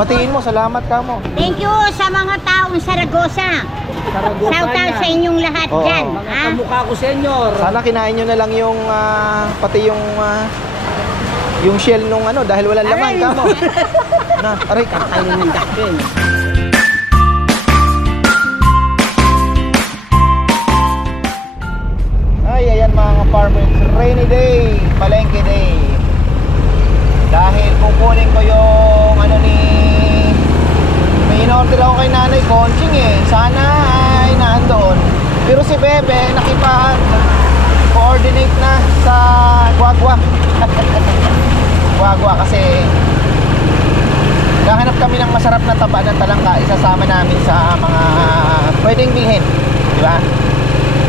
Batiin mo, salamat ka mo. Thank you sa mga taong Saragossa. Shout out sa inyong lahat Oo. dyan. Mga kamukha ko, senyor. Sana kinain nyo na lang yung pati yung shell nung ano dahil walang laman ka mo. Na, aray, Kakainin ng dakpin. Ay, ayan mga farmers, rainy day, palengke day. Dahil kukunin ko yung ano may in-order ako kay Nanay Conching sana ay naandoon. Pero si Bebe nakipag-coordinate na sa Guagua. Guagua kasi kahanap kami ng masarap na taba ng talangka, isasama namin sa mga pwedeng bilhin, di ba?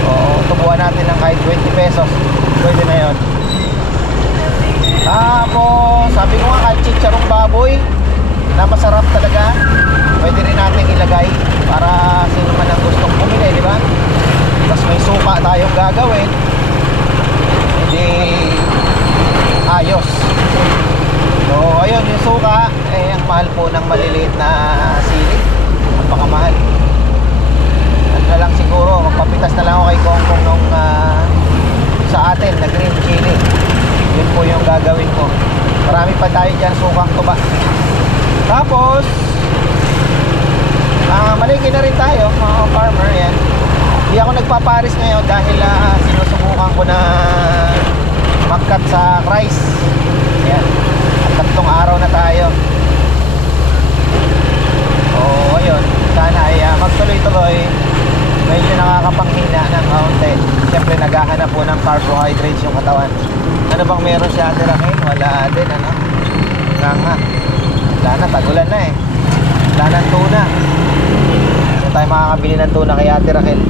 Oo, tubuan natin ng kahit 20 pesos. Pwede na yun. Tapos, sabi ko nga kahit chicharong baboy na masarap talaga, pwede rin natin ilagay para sino man ang gustong bumili, di ba? Tapos may suka tayong gagawin. Hindi ayos. So, ayun, yung suka, ang mahal po ng maliliit na sili. Napakamahal. Na lang siguro, magpapitas na lang ako kay Kongkong nung sa atin na green chili. Yun po yung gagawin ko. Marami pa tayo dyan sukang tuba. Tapos maligi na rin tayo mga farmer. Yan. Hindi ako nagpaparis ngayon dahil sinusubukan ko na mag-cut sa rice. Yan. At 3 araw na tayo. Oo, ayun. Sana ay magtuloy-tuloy. Medyo nakakapanghina ng kaunti. Siyempre naghahanap po ng carbohydrates yung katawan. Ano bang meron siya, Ate Raquel? Wala din, ano? Nga. Wala na, tagulan na eh. Wala ng tuna. Hindi tayo makakabili ng tuna kay Ate Raquel.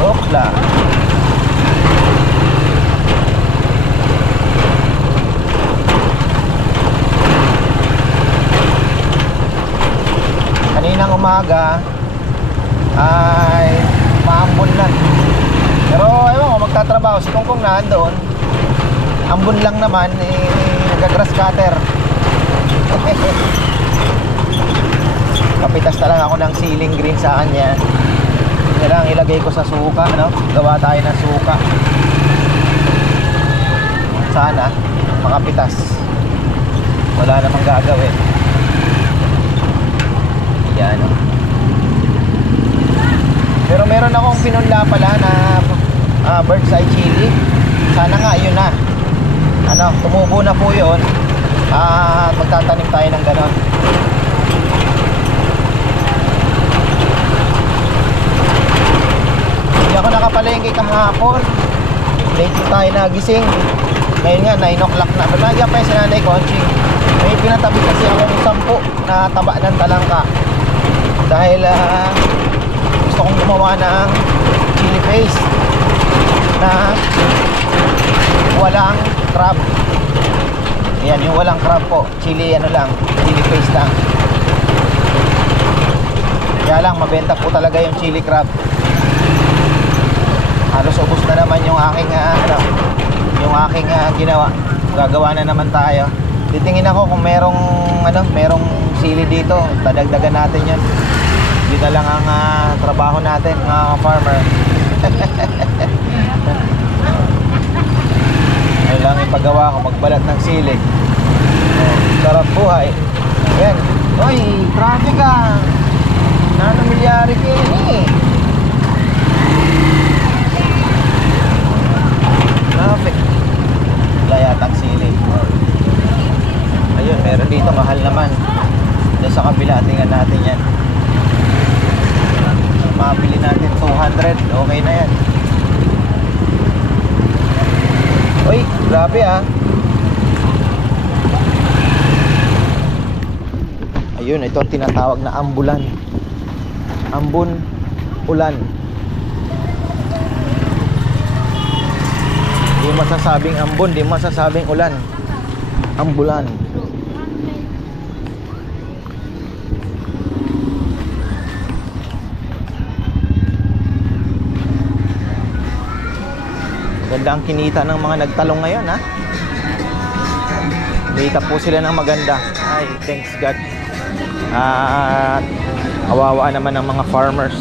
Opla. Kaninang umaga ay maambon lang. Pero ewan ko, magtatrabaho si Kongkong na doon. Ambon lang naman, nag-grass cutter. Kapitas na lang ako ng ceiling green sa kanya. Kailangan ilagay ko sa suka, no? Gawa tayo ng suka. Sana makapitas. Wala namang gagawin. Yan. Pero meron akong pinunla pala na bird's eye chili. Sana nga yun na. Ano, tumubo na po yun. Magtatanim tayo ng ganon. Hindi ako nakapalengke kahapon. Late tayo nagising. Ngayon nga 9 o'clock na. Nandiyan pa yung si Nanay Conching. May pinatabi kasi ako ng 10 na taba ng talangka. Dahil gusto kong gumawa ng chili paste na walang crab. Ayan, yung walang crab po. Chili ano lang, chili paste lang. Kaya lang, mabenta po talaga yung chili crab. Halos ubos na naman yung aking ginawa. Gagawa na naman tayo. Titingin ako kung merong sili dito. Dadagdagan natin yan. Dito lang ang trabaho natin, mga farmer. Ano lang ipagawa ko, magbalat ng sili. Sarap buhay. Ayan. Uy, traffic ah. Nanong milyari kayo eh. Traffic. Wala yatang sili. Ayun, meron dito, mahal naman. Doon sa kabila, tingnan natin yan. Mabili natin 200, okay na yan. Uy, grabe ah. Ayun, ito ang tinatawag na ambulan. Ambon, ulan. Di masasabing ambon, di masasabing ulan. Ambulan. Ganda ang kinita ng mga nagtalong ngayon, ha? Kumita po sila ng maganda. Ay, thanks God. At kawawa naman ng mga farmers.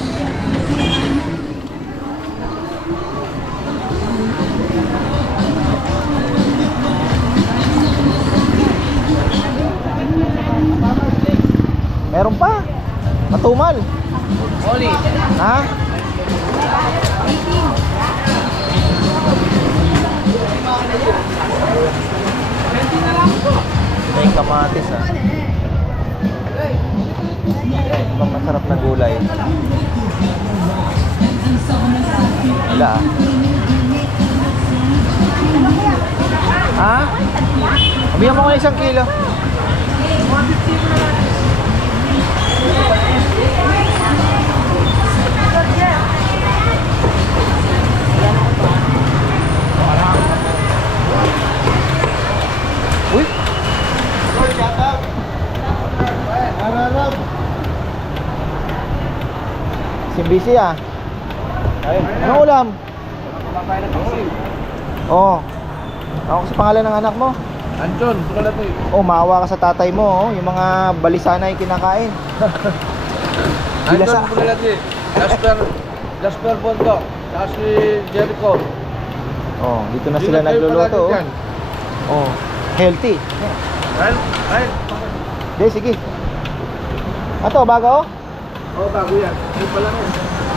Meron pa. Matumal. Oli. Ha? May kamatis, ha? Ibang masarap na gulay. Wala, ha? Sabihan mo ko ng 1 kilo. Uy! Simbisi, ah. Anong ulam? Oo. Ako sa pangalan ng anak mo. Anton, sukalat mo. Oh, maawa ka sa tatay mo, oh. Yung mga balisana yung kinakain. Bilasa. Anton, sukalat mo. Jasper Bondo. Saka si Jericho. Oh, dito na sila nagluluto, oh. Oh, healthy. Ay. Di, sige. Ato, bago, oh. Oh, bago yan. Ito pa lang yan.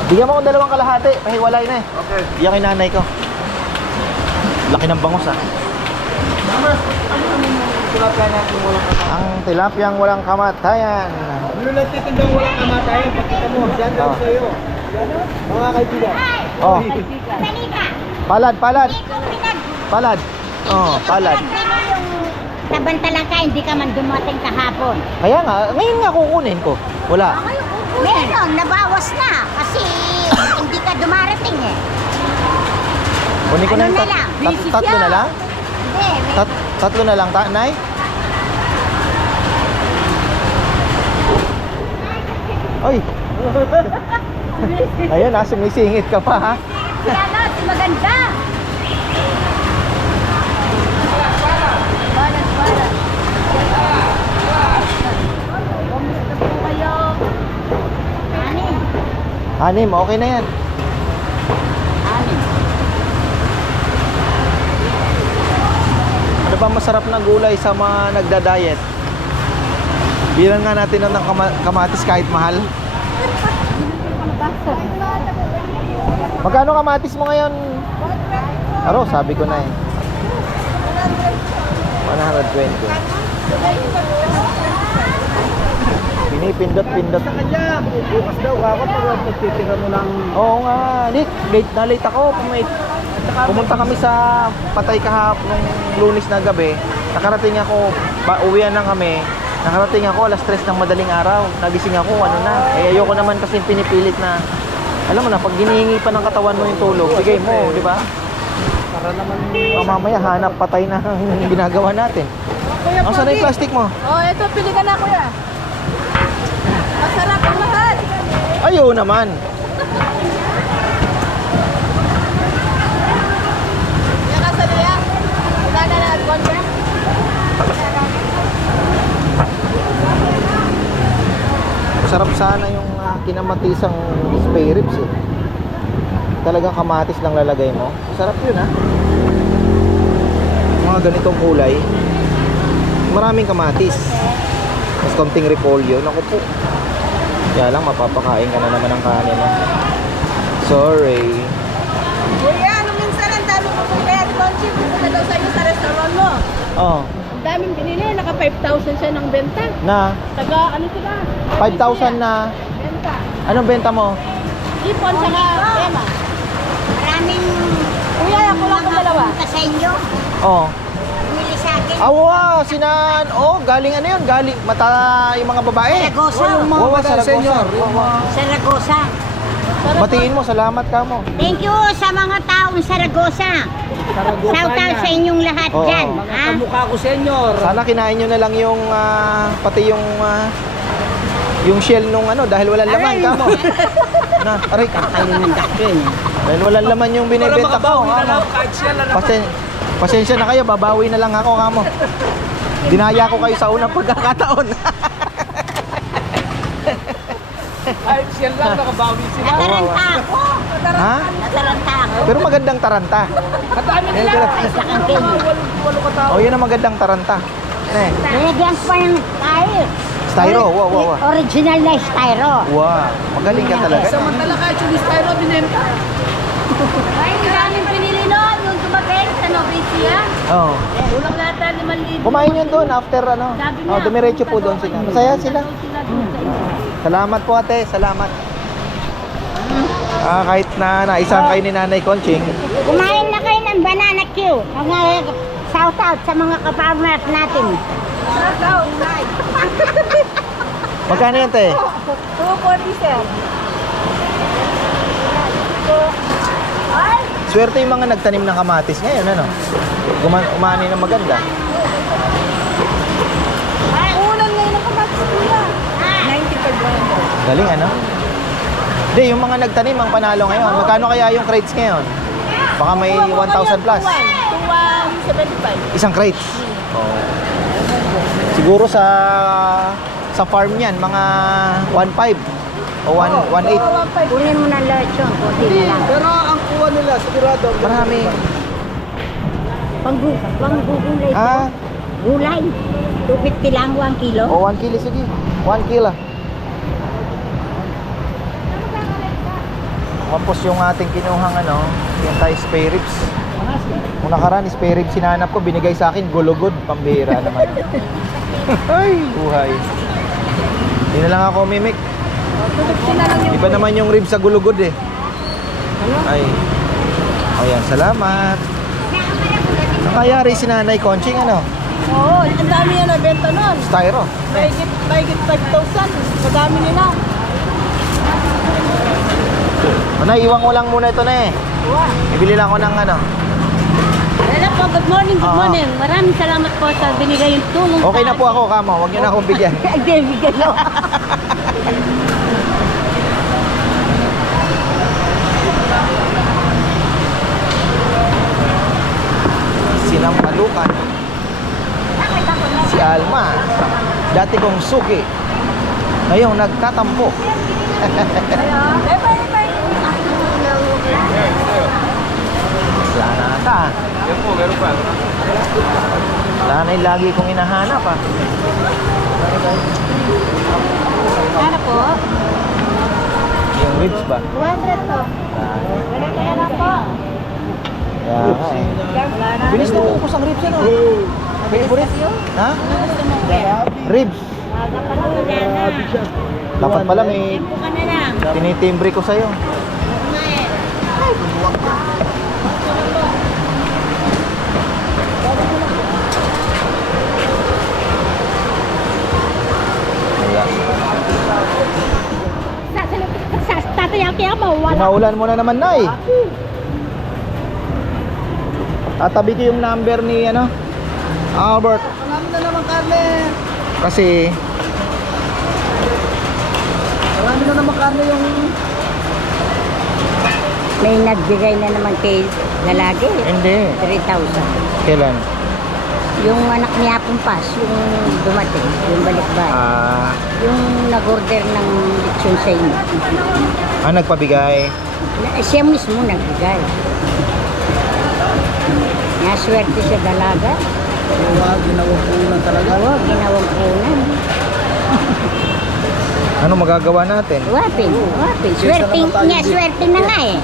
Bigyan mo akong 2 kalahati. Pahiwalay na, eh. Okay. Bigyan kay nanay ko. Laki ng bangus, ah. Tilapia natin walang kamatayan. Ang tilapyang walang kamatayan. Ano nagtitindang walang kamatayan? Pagkita mo, dyan daw Oh. sa'yo. Mga kaibigan. Oh, Salika. palad. Hindi ko pinag... Palad. Oh, palad. Pinag yung tabantala ka, hindi ka man dumating kahapon. Kaya nga, ngayon nga kukunin ko. Wala. Meron, nabawas na. Kasi hindi ka dumarating eh. Kunin ko na Ano yung na lang? tatlo na lang? Hindi, may... Tatlo na lang, Nay? Ay! Ayun, sumisingit ka pa, ha? Yan si maganda. Balat. Kamusta po kayo? Anim. 6, okay na yan. Anim. Ano ba masarap na gulay sa mga nagda-diet? Bilang nga natin ng kamatis kahit mahal. Magkano kamatis mo ngayon? Aro, sabi ko na, eh. 120. Pinipindot-pindot. Sa kanya, bukas daw ako pag magtitira mo ng... Oo nga, Nick, late ako. Pumunta kami sa Patay kahapon nung Lunes na gabi. Nakarating ako, uwian lang kami. Nakarating ako alas 3 ng madaling araw. Nagising ako, ano na. Eh, ayoko naman kasi pinipilit na. Alam mo na, pag ginihingi pa ng katawan mo yung tulog, bigay mo, di ba? Para naman... Mamaya hanap patay na ang ginagawa natin. Ang sana yung plastic mo? Oh, ito, pili ka na, kuya. Masarap ang lahat. Ayaw naman. Yan ka sa liya. Wala na na advance niya. Masarap sana yung kinamatisang spare ribs, eh. Talagang kamatis lang lalagay mo. Sarap yun, ha? Mga ganitong kulay. Maraming kamatis. Mas konting repolyo. Naku po. Kaya lang, mapapakain ka na naman ng kanin, ha? Sorry. Kuya, ano minsan ang dami ko kung kaya advance niya. Pupunta daw sa'yo sa restaurant mo. Oh, Ang daming binili. Naka 5,000 siya ng benta. na Taga, ano sila? 5,000 na. Benta. Anong benta mo? Ipon, saka tema. Maraming... Kuya, ako lang kung dalawa. Punta sa inyo. Oh. Bumili sa akin. Awa, sinan. Oh, galing ano yun? Galing mata yung mga babae. Saragosa. Wawa, Saragosa. Saragosa. Batiin mo, salamat ka mo. Thank you sa mga taong Saragosa. Shout out sa inyong lahat Oo. dyan. Mga Ha? kamukha ko, senyor. Sana kinain nyo na lang yung pati yung Yung shell nung ano, dahil walang laman Aray. kamo. Na, aray. Kakainin ng dakin. Dahil walang laman yung binibenta ko. Kamo. Pasensya na kayo, babawi na lang ako kamo. Dinaya ko kayo sa unang pagkakataon. Ay, siya lang, nakabawi sila. Nataranta ako. Ha? Nataranta ako. Pero magandang taranta. Katami Ayan, nila. kaya- Ay, sa kantin. Walo ka tao. Oh, yun ang magandang taranta. Eh, Binigyan ko pa ng styro. styro, wow, wow, wow. Original na styro. Wow, magaling ka talaga. Samantala kahit yung styro, binenta. Ay, ang daming pinili noon. Yung tumakay sa Novicia. Oh. Ulang lahat na 5,000. Kumain yun doon after ano. Sabi Oh, dumiretso po doon sila. Masaya sila. Sila doon sa inyo. Salamat po ate, salamat. Kahit na naisang kayo ni Nanay Conching. Kumain na kayo ng banana Q. Mga shout out sa mga ka-farmers natin. Shout out, Nay. Magkano yan te? 240, sir. Ay, Swerte yung mga nagtanim ng kamatis ngayon, ano? Umani ng maganda. ulan ngayon ang kamatis nila. 95 Galing ano? Hindi, yung mga nagtanim ang panalo ngayon. Magkano kaya yung crates ngayon? Baka may 1,000 plus. 275. Isang crate. Oh. Siguro sa farm niyan, mga 1,500 o 1,800. Kunin mo na lahat yun. Kunti na lang. Pero ang kuha nila, sigurado. Marami. Panggugulay ko. Ah, Gulay. 250 lang 1 kilo. o 1 kilo, sige. 1 kilo. Tapos yung ating kinuhang ano, yung tayo spare ribs. Kung nakaraan, spare ribs sinanap ko, binigay sa akin, gulugod, pambihira naman. Ay, buhay. Hindi na lang ako mimik. Iba naman yung ribs sa gulugod eh. Ay. Ayan, salamat. Nakayari si Nanay Conching, ano? Oo, ang dami yan na benta noon. Styro. Mahigit 5,000. Madami nila. Nay, iwan ko lang muna ito na eh. Ibili lang ako ng ano. Hello po, good morning, good Oo. morning. Maraming salamat po sa binigay yung tulong. Okay na po ako, kamo. Huwag niyo na akong bigyan. Bigyan mo. Sinampalukan. Si Alma. Dati kong suki. Ngayong nagtatampo. Wala na ata. Yan po, meron pa. Wala na yung lagi kong hinahanap ah. Ano po? Yung ribs ba? 200 po. Ano po? Kaya nga eh. Bilis na uubos ang ribs ano? Favorite? Ha? Ribs. Dapat pala may Tempo ka na lang. tinitimbre ko sa'yo. Tatayaw-tayaw mo. Wala. Pinaulan mo na naman, Nay. Tatabi ko yung number ni ano, Albert. Marami na naman, Carle. Kasi Marami na naman, Carle, yung... May nagbigay na naman kay lalaki. hindi. 3,000. Kailan? Yung anak ni Apong Pas, yung dumating, yung balikbayan. Yung nag-order ng lechon sa inyo. Nagpabigay. Siya mismo nagbigay. Naswerte siya dalaga. Ginawang punan talaga. Oo, ginawang punan. Ano magagawa natin? Wapin. Swerte niya, swerte na nga eh.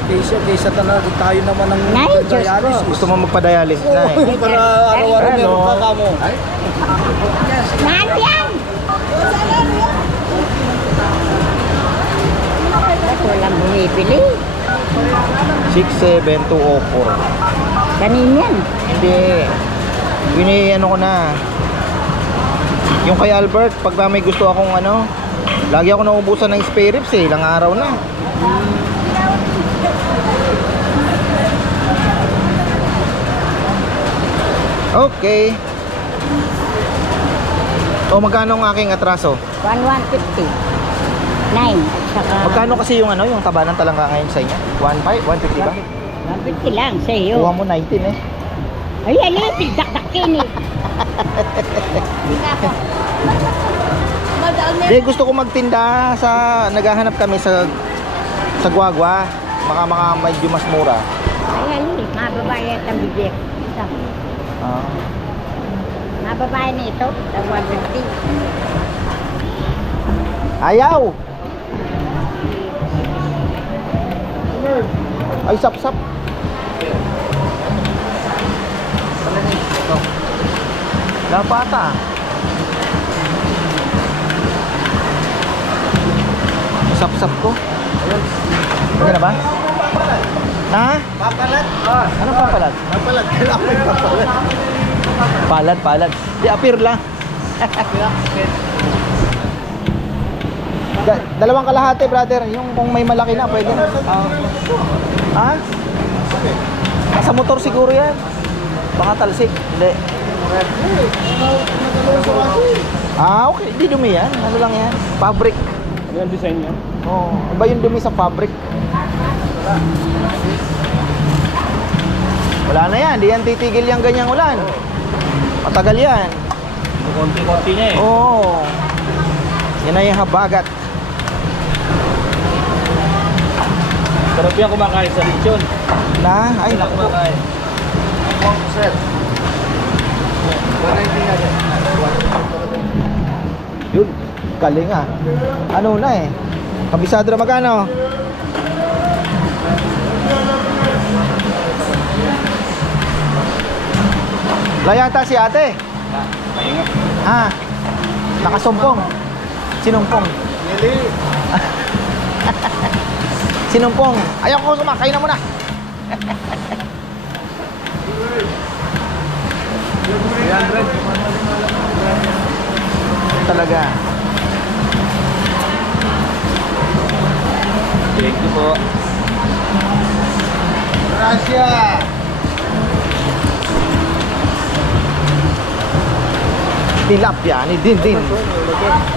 Kaysa talaga tayo naman ng Nay, Diyos ko. Gusto mo magpa-dialysis na eh. Para araw-araw Ano? meron ka kamo. Nandiyan! Ba't walang bumibili? 67204. Kanin yan. Hindi. Ano ko na. Yung kay Albert, pag may gusto akong ano, lagi ako naubusan ng spare ribs eh. Ilang araw na. Okay. O magkano ang aking atraso? 1,150. At saka... Magkano kasi yung ano, yung taba ng talangka ngayon sa inyo? 1.5? 150 ba? 150 lang sa iyo. Kuha mo 19 eh. Ay, tigdak-dakin eh. Hindi ka ako. Madaan Hindi, gusto ko magtinda sa... Naghahanap kami sa Guagua. Mga medyo mas mura. Ay, mababayad ang bibig. Ito. Ah. Mababayad na ito. 150. Ayaw! Ay, sap-sap. Ito. Lapata. Sap-sap ko. Okay na ba? Na? Papalat. Anong papalat? Papalat. Kailangan may papalat. Palad. Di appear lang. Dalawang kalahati, brother. Yung kung may malaki na, pwede na. Ha? Sa motor siguro yan. Baka talsik. Hindi. Okay. Di dumi yan. Ano lang yan? Fabric. Ano yung design niya? Oo. Iba yung dumi sa fabric. Wala na yan. Di yan titigil yung ganyang ulan. Matagal yan. Konti-konti niya eh. Oo. Yan na yung habagat. Sarap yan kumakain sa lechon. Na? Ay, Sila kumakain. Ako, sir. 190 nga dyan. yun. Galing ah. Ano na eh. Kabisado na magkano? Layata si ate. Pahinga. Ah. Nakasumpong. Sinumpong. Nili. Sinumpong. Ayaw ko sumakay na muna. 300. Talaga. Thank you po. Gracias. Tilapia ni Din.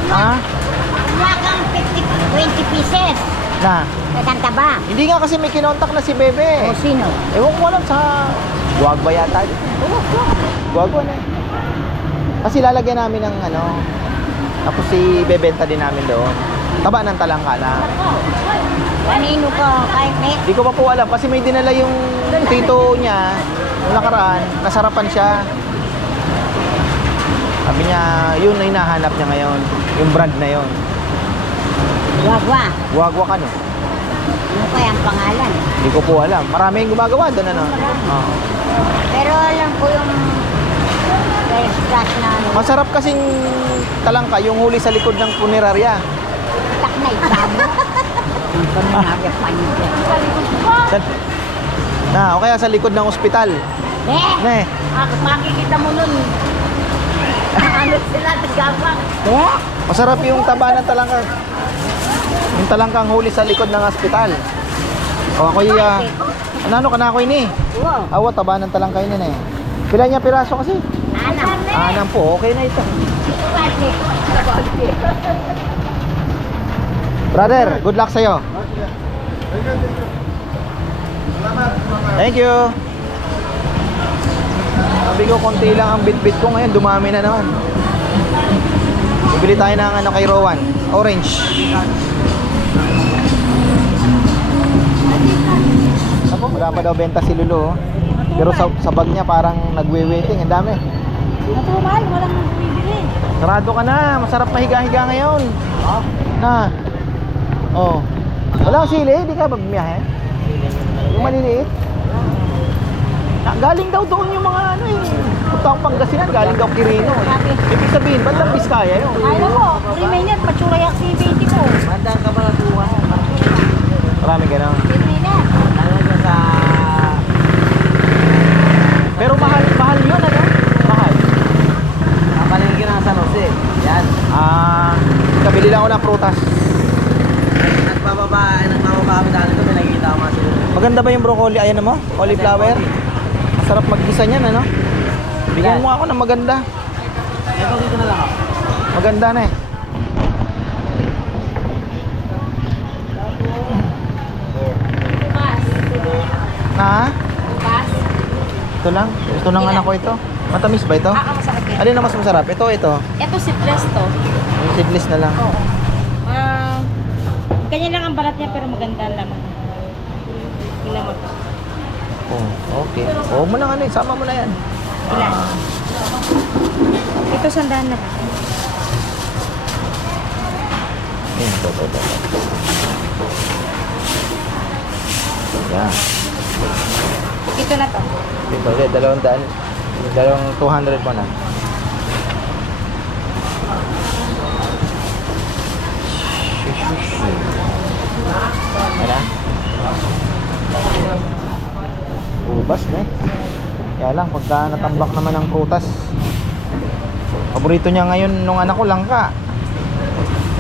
Ha? Wala kang 20 pieces. Na. Kaganta ba? Hindi nga kasi may kinontak na si Bebe. O sino? Ewan ko alam sa Guagua yata. Guagua na. Kasi lalagyan namin ng ano. Tapos si bebenta din namin doon. Taba ng talangka na. Kanino ka? Kahit net? Hindi ko pa po alam kasi may dinala yung tito niya nung nakaraan. Nasarapan siya. Sabi niya, yun na hinahanap niya ngayon. Yung brand na yun. Guagua. Guagua ka no? Ano kaya ang pangalan? Hindi ko po alam. Marami yung gumagawa doon ano. Oo. Pero alam ko yung first class na ano. Masarap kasing talangka yung huli sa likod ng punerarya. Tak na itabo. Ang paminagya pa niya. O kaya sa likod ng ospital. Ne. Makikita mo nun. Ano sila, tagapang. Masarap yung taba ng talangka. Yung talangkang huli sa likod ng ospital. O ako'y, ano ka na ako ini? Wow. Awa, taba ng talangka yun eh. Pila niya piraso kasi? Anam. Anam po, okay na ito. Brother, good luck sa'yo. Thank you. Sabi ko, konti lang ang bit-bit ko ngayon, dumami na naman. Bibili tayo ng ano kay Rowan, orange. Ako, wala pa daw benta si Lulu. Oh. Pero sa bag niya parang nagwe-waiting, ang dami. Natumal, walang bibili. Sarado ka na, masarap mahiga-higa ngayon. Na. Oh. Wala kang sili, di ka magbiyahe? Yung maliliit? Galing daw doon yung mga ano eh. Puntang Pangasinan, galing daw Quirino eh. Ibig sabihin, bandang Biskaya yun. Ay, mo, Primeñat, matsura yung activity ko. Mandang ka pala tuwa. Marami gano'n. Primeñat. Talaga sa... Pero mahal yun ano? Mahal. Ang palengke ng San Jose. Yan. Kabili lang ako ng prutas. Nagpapaba kami dahil ito. May nakikita ko kasi. Maganda ba yung broccoli? Ayan mo? Cauliflower? Masarap mag-gisa niyan ano? Bigyan mo ako ng maganda. Ito dito na lang ako. Maganda na eh. Na? Bas? Ito lang. Ito lang anak ko ito. Matamis ba ito? Masarap yan. Alin ang mas masarap? Ito, ito. Ito seedless to. Yung seedless na lang. Oo. Ganyan lang ang balat niya pero maganda ang laman. Tingnan mo to. Oh, okay. Huwag mo na ano, sama mo na yan. Ilan? Ito sandahan na ba? Ayan, ito. Yan. Ito na to. Ito, 200 mo na. Ano? Ubas na eh. Kaya lang, pagka natambak naman ng prutas. Paborito niya ngayon nung anak ko langka.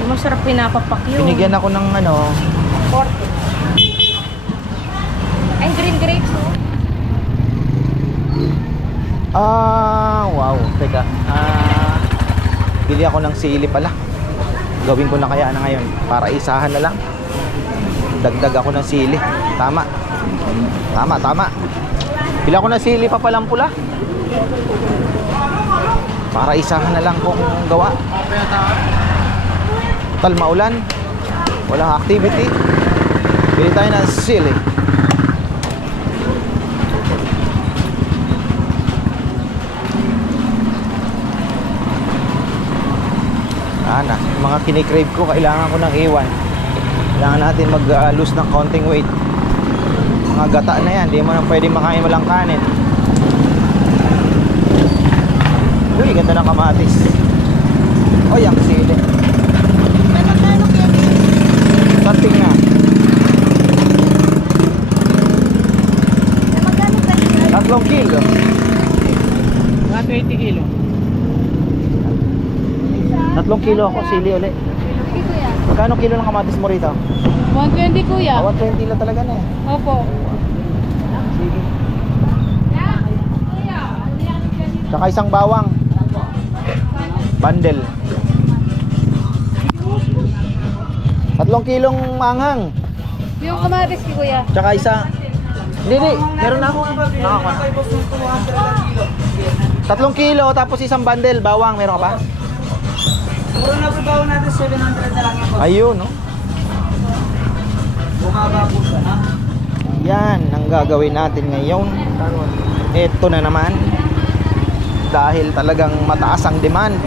Masarap pinapapak yun. Binigyan ako ng ano, 40. Ay, green grapes oh. wow. Teka. Bili ako ng sili pala. Gawin ko na kaya na ngayon para isahan na lang. Dagdag ako ng sili. Tama. Bili ako ng sili pa palang pula. Para isahan na lang kung gawa. Total maulan. Walang activity. Bili tayo ng sili. Mga kinikrave ko, kailangan ko ng A1. Kailangan natin mag-lose ng konting weight. Mga gata na yan, di mo na pwede makain walang kanin. Uy, ganda ng kamatis. Oy, ang sili. Sarting na. Tatlong kilo. Mga 20 kilo. 3 kilo ako, sili ulit. Magkano kilo ng kamatis mo rito? 120 kuya. 120 lang talaga na eh. Opo. Sige. Tsaka isang bawang. Bundle. 3 kilong manghang. Yung kamatis ki kuya. Tsaka isa. Hindi. Meron na ako. 3 kilo tapos isang bundle. Bawang, meron ka pa? Puro na babaw natin 700 na lang yan. Ayun, no? Bumaba po siya, ha? Yan ang gagawin natin ngayon. Ito na naman. Dahil talagang mataas ang demand.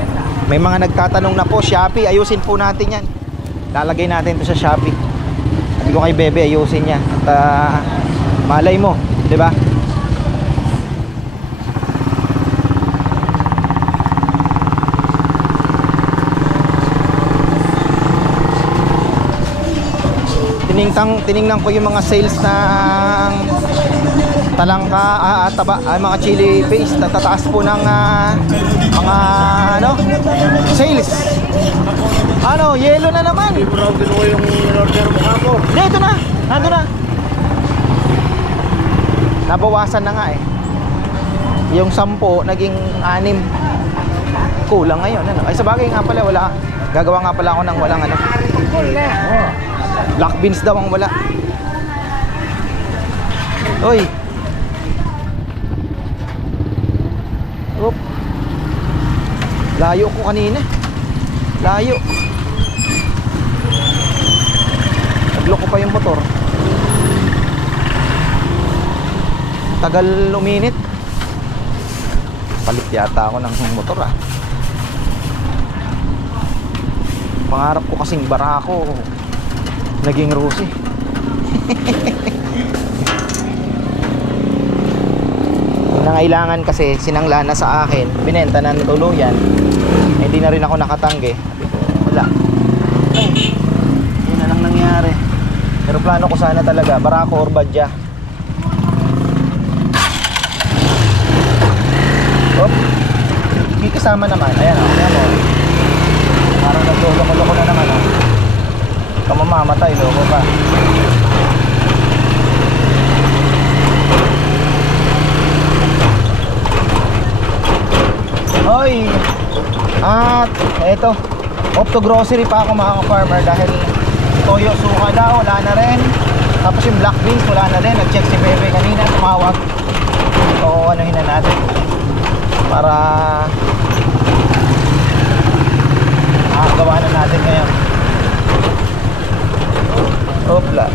May mga nagtatanong na po, Shopee, ayusin po natin yan. Lalagay natin ito sa Shopee. Sabi ko kay Bebe, ayusin niya. At malay mo, di ba? Tiningnan ko yung mga sales ng talangka, mga chili paste, tataas po ng mga sales. Yellow na naman. Siguro din mo yung in-order mo ako. Hindi, ito na. Nandun na. Nabawasan na nga eh. Yung 10 naging 6. Kulang ngayon. Ay, sa bagay nga pala, wala. Gagawa nga pala ako ng walang ano. Black beans daw ang wala. Oy. Oop. Layo ko kanina. Layo. Nagloko pa yung motor. Tagal uminit. Palit yata ako ng motor ah. Pangarap ko kasing barako. Naging Rusi. Nangailangan kasi sinangla na sa akin, binenta na tuluyan. Hindi na rin ako nakatanggi. Wala. Ay, yun na lang nangyari. Pero plano ko sana talaga barako or badya. Op. May kasama naman. Ayan o, ayan o. Parang nagdulong-ulong na naman o. Kamamamatay, loko ka. Hoy! At eto, off to grocery pa ako mga ka-farmer dahil toyo suka daw, wala na rin. Tapos yung black beans, wala na din. Nag-check si Bebe kanina, tumawag. So, anuhin na natin. Para gawa na natin ngayon. Opla.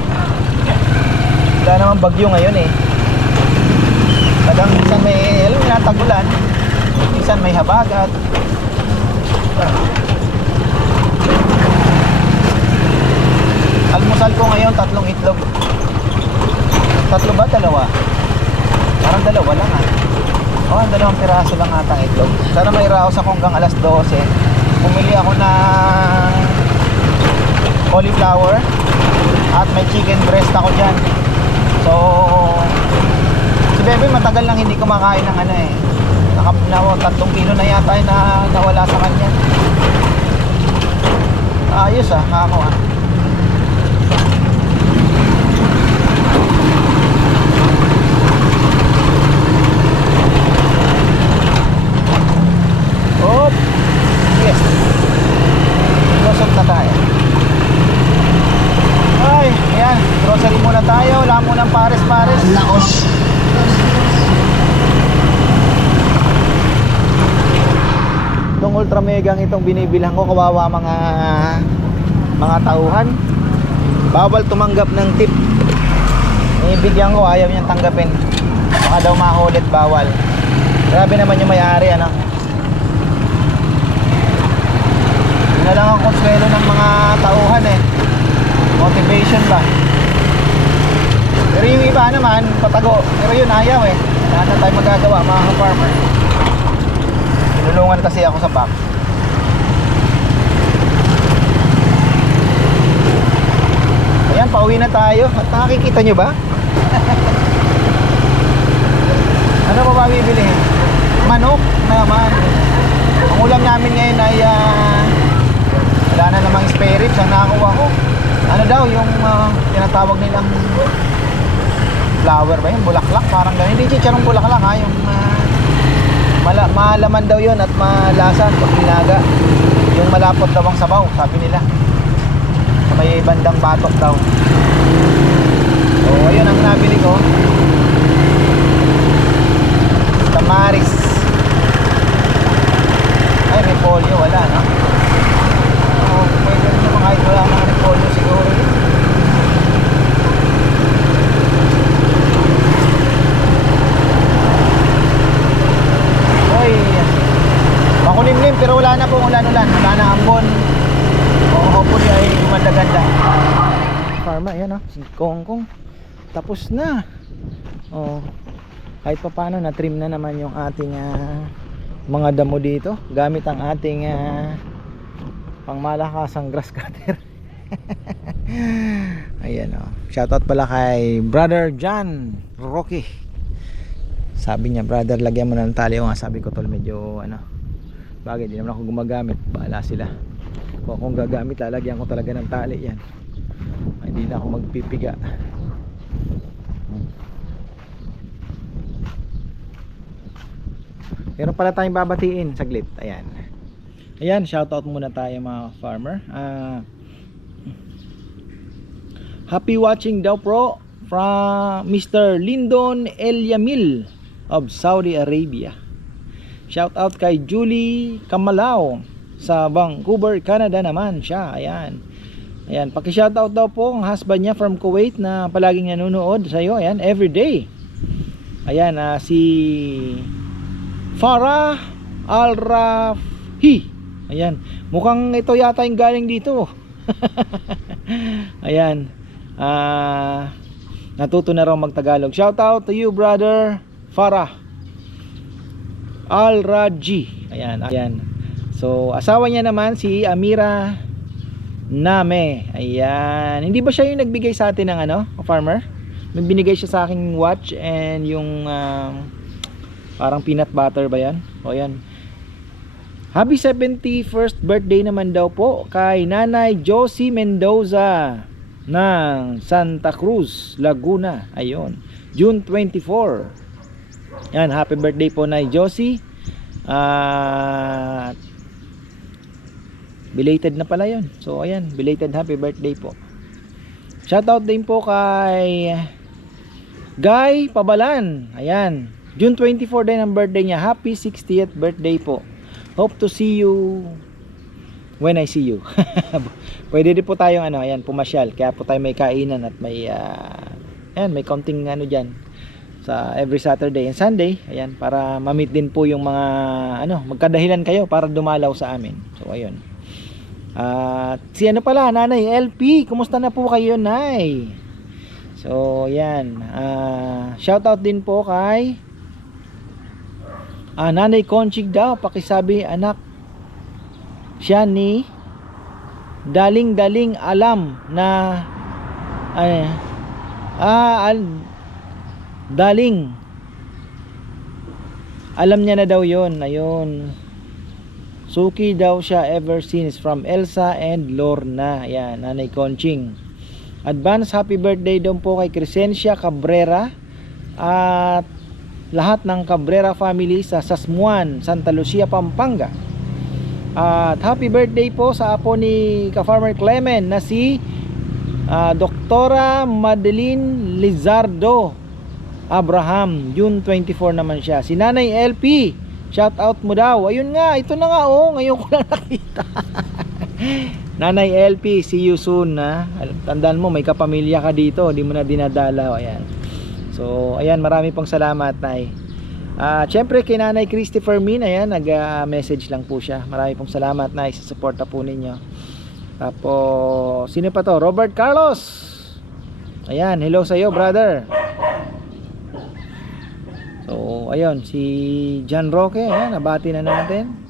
Wala naman bagyo ngayon eh. Tagang minsan may, alam mo na, tagulan. Minsan may habagat. Almusal ko ngayon, 3 itlog. 3 ba? 2? Parang 2 lang ah. Oh, 2 piraso lang atang itlog. Sana may raos ako hanggang alas 12. Pumili ako ng cauliflower at may chicken breast ako dyan. So, si Bebe matagal lang hindi kumakain ng ano eh. 3 kilo na yata na nawala sa kanya. Ayos ah, ako ah. Op. Yes. Lusot na tayo. Ay, ayan. Grocery muna tayo. Wala munang pares-pares. Laos. Itong ultra megang itong binibilhan ko, kawawa mga tauhan. Bawal tumanggap ng tip. Ibigyan ko, ayaw niyang tanggapin. Baka daw mahulit, bawal. Grabe naman yung may-ari, ano. Yun na lang ang konsuelo ng mga tauhan eh. Motivation ba. Pero yung iba naman, patago. Pero yun, ayaw eh. Wala na tayo magagawa, mga farmer. Tinulungan kasi ako sa back. Ayan, pauwi na tayo. At nakikita nyo ba? Ano pa ba bibilihin? Manok naman. Ang ulam namin ngayon ay wala na namang spare ribs ang nakakuha ko. Ano daw yung tinatawag nilang flower ba yun? Bulaklak, parang ganun. Hindi chicharong bulaklak ha, yung malaman daw yun at malasa pag binaga. Yung malapot daw ang sabaw, sabi nila. Sa may bandang batok daw. So ayun ang nabili ko. Tamaris. Ay, repolyo, wala no? Oh, pwede naman kahit wala mga repolyo siguro yun. Oy, makulimlim pero wala na pong ulan-ulan. Wala na ambon. O hopefully ay gumanda-ganda. Farma, yan si Kongkong. Tapos na. Oh, kahit pa paano na-trim na naman yung ating mga damo dito gamit ang ating pangmalakasang grass cutter. Ayan shoutout pala kay Brother John Rocky. Sabi niya, brother, lagyan mo na ng tali. Nga sabi ko, tol, medyo bagay, di naman ako gumagamit, bahala sila. Kung akong gagamit, lalagyan ko talaga ng tali yan. Hindi na ako magpipiga. Meron pala tayong babatiin saglit. Ayan. Ayan, shoutout muna tayo mga farmer. Happy watching daw pro from Mr. Lindon Eliamil of Saudi Arabia. Shoutout kay Julie Kamalao sa Vancouver, Canada naman siya. Ayan. Ayan, paki-shoutout daw po ang husband niya from Kuwait na palaging nanonood sa iyo. Ayan, everyday. Ayan, si Farah Al-Rafi. Ayan, mukhang ito yata yung galing dito. Ayan, natuto na raw magtagalog. Shout out to you, brother Farah Al-Raji. Ayan, ayan. So, asawa niya naman si Amira Name. Ayan, hindi ba siya yung nagbigay sa atin ng farmer? May binigay siya sa aking watch and yung parang peanut butter ba yan? O yan. Happy 71st birthday naman daw po kay Nanay Josie Mendoza ng Santa Cruz, Laguna. Ayun, June 24. Yan, happy birthday po Nay Josie. Belated na pala yun. So ayan, belated happy birthday po. Shoutout din po kay Guy Pabalan. Ayan. June 24 din ang birthday niya. Happy 60th birthday po. Hope to see you when I see you. Pwede din po tayong ayan, pumasyal. Kaya po tayo may kainan at may ayan, may counting diyan sa every Saturday and Sunday. Ayan, para ma-meet din po yung mga magkadahilan kayo para dumalaw sa amin. So ayun. Si pala, Nanay LP, kumusta na po kayo, Nay? So ayan, shoutout din po kay Nanay Conchig daw. Pakisabi anak siya ni daling alam na daling alam niya na daw yon. Ayun, suki daw siya ever since, from Elsa and Lorna. Ayan, Nanay Conching. Advance happy birthday daw po kay Crescencia Cabrera at lahat ng Cabrera family sa Sasmuan, Santa Lucia, Pampanga. At happy birthday po sa apo ni ka-farmer Clement na si Doktora Madeline Lizardo Abraham. June 24 naman siya. Si Nanay LP, shout out mo daw. Ayun nga, ito na nga ngayon ko lang nakita. Nanay LP, see you soon ha. Tandaan mo, may kapamilya ka dito, hindi mo na dinadalaw. Ayan. So ayan, marami pong salamat, Nay. Syempre kay Nanay Christopher Min, ayan, nag-message lang po siya. Marami pong salamat, Nay, sa suporta po ninyo. Tapos sino pa to? Robert Carlos. Ayan, hello sa iyo, brother. So ayun, si John Roque, ayan, nabati na natin.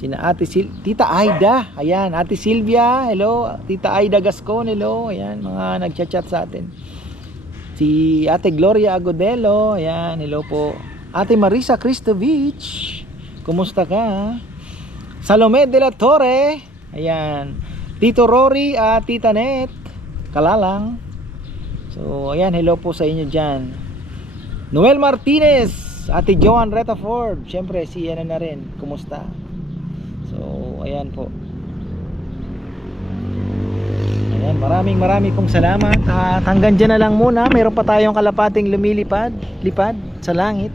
Sina Tita Aida, ayan, Ate Silvia, hello. Tita Aida Gascon, hello. Ayan, mga nagchat-chat sa atin. Si Ate Gloria Agudelo, ayan, hello po. Ate Marisa Cristovich, kumusta ka? Salome de la Torre, ayan. Tito Rory at Tita Net Kalalang. So ayan, hello po sa inyo dyan. Noel Martinez, Ate Joan Retaford, syempre si na rin, kumusta? So ayan po. Ayan, maraming pong salamat. At hanggang dyan na lang muna. Mayroon pa tayong kalapating lipad sa langit.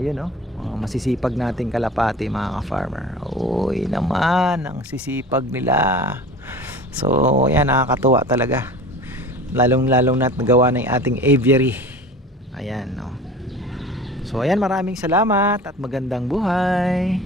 Ayun masisipag nating kalapati, mga ka-farmer. Uy naman, ang sisipag nila. So ayan, nakakatuwa talaga. Lalong na't nagawa ng ating aviary. Ayan, So ayan, maraming salamat at magandang buhay.